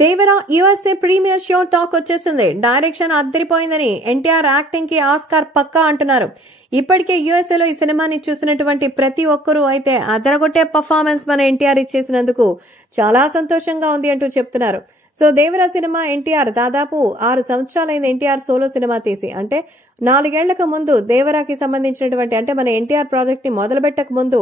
Devara USA premiere show talk వచ్చేసింది. Direction అద్దరిపోయిందని, NTR acting కి Oscar పక్కా అంటున్నారు. ఇప్పటికే యుఎస్ఏలో ఈ సినిమాని చూసినటువంటి ప్రతి ఒక్కరూ అయితే అదరగొట్టే పర్ఫార్మెన్స్ మన ఎన్టీఆర్ ఇచ్చేసినందుకు చాలా సంతోషంగా ఉంది అంటూ చెప్తున్నారు. సో దేవరా సినిమా ఎన్టీఆర్ దాదాపు 6 సంవత్సరాలైంది ఎన్టీఆర్ సోలో సినిమా తీసి. అంటే 4 ఏళ్లకు ముందు దేవరాకి సంబంధించినటువంటి అంటే మన ఎన్టీఆర్ ప్రాజెక్ట్ ని మొదలు పెట్టక ముందు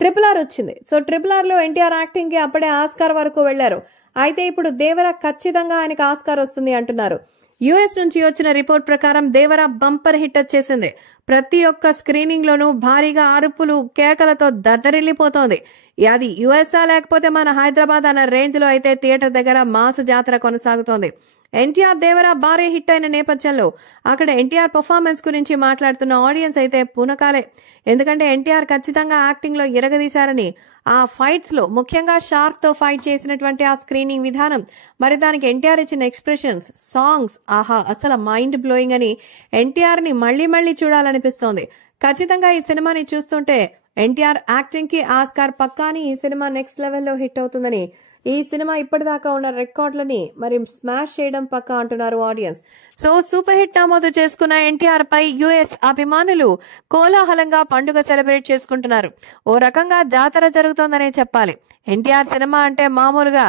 RRR వచ్చింది. సో RRR లో ఎన్టీఆర్ యాక్టింగ్ కి అప్పుడే ఆస్కార్ వరకు వెళ్లారు. అయితే ఇప్పుడు దేవరా ఖచ్చితంగా ఆయనకు ఆస్కార్ వస్తుంది అంటున్నారు. యుఎస్ నుంచి వచ్చిన రిపోర్ట్ ప్రకారం దేవరా బంపర్ హిట్ వచ్చేసింది. ప్రతి ఒక్క స్క్రీనింగ్ లోనూ భారీగా అరుపులు కేకలతో దద్దరిల్లిపోతోంది. అది యుఎస్ఆ లేకపోతే మన హైదరాబాద్ అన్న రేంజ్ లో అయితే థియేటర్ దగ్గర మాస్ జాతర కొనసాగుతోంది. ఎన్టీఆర్ దేవరా భారీ హిట్ అయిన నేపథ్యంలో అక్కడ ఎన్టీఆర్ పర్ఫార్మెన్స్ గురించి మాట్లాడుతున్న ఆడియన్స్ అయితే పూనకాలే. ఎందుకంటే ఎన్టీఆర్ ఖచ్చితంగా యాక్టింగ్ లో ఇరగదీశారని, ఆ ఫైట్స్ లో ముఖ్యంగా షార్క్ తో ఫైట్ చేసినటువంటి ఆ స్క్రీనింగ్ విధానం, మరి దానికి ఎన్టీఆర్ ఇచ్చిన ఎక్స్ప్రెషన్స్, సాంగ్స్, ఆహా అసలు మైండ్ బ్లోయింగ్ అని ఎన్టీఆర్ ని మళ్లీ మళ్లీ చూడాలనిపిస్తోంది. ఖచ్చితంగా ఈ సినిమాని చూస్తుంటే ఎన్టీఆర్ యాక్టింగ్ కి ఆస్కార్ పక్కాని, ఈ సినిమా నెక్స్ట్ లెవెల్లో హిట్ అవుతుందని, ఈ సినిమా ఇప్పటిదాకా ఉన్న రికార్డులని మరి స్మాష్ చేయడం పక్కా అంటున్నారు ఆడియన్స్. సో సూపర్ హిట్ నమోదు చేసుకున్న ఎన్టీఆర్ పై యుఎస్ అభిమానులు కోలాహలంగా పండుగ సెలబ్రేట్ చేసుకుంటున్నారు. ఓ రకంగా జాతర జరుగుతోందనే చెప్పాలి. ఎన్టీఆర్ సినిమా అంటే మామూలుగా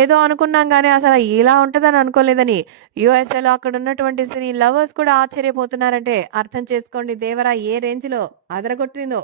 ఏదో అనుకున్నాం గానీ అసలు ఇలా ఉంటుందని అనుకోలేదని యుఎస్ఏలో అక్కడ ఉన్నటువంటి సినీ లవర్స్ కూడా ఆశ్చర్యపోతున్నారంటే అర్థం చేసుకోండి దేవరా ఏ రేంజ్ లో అదరగొట్టిందో.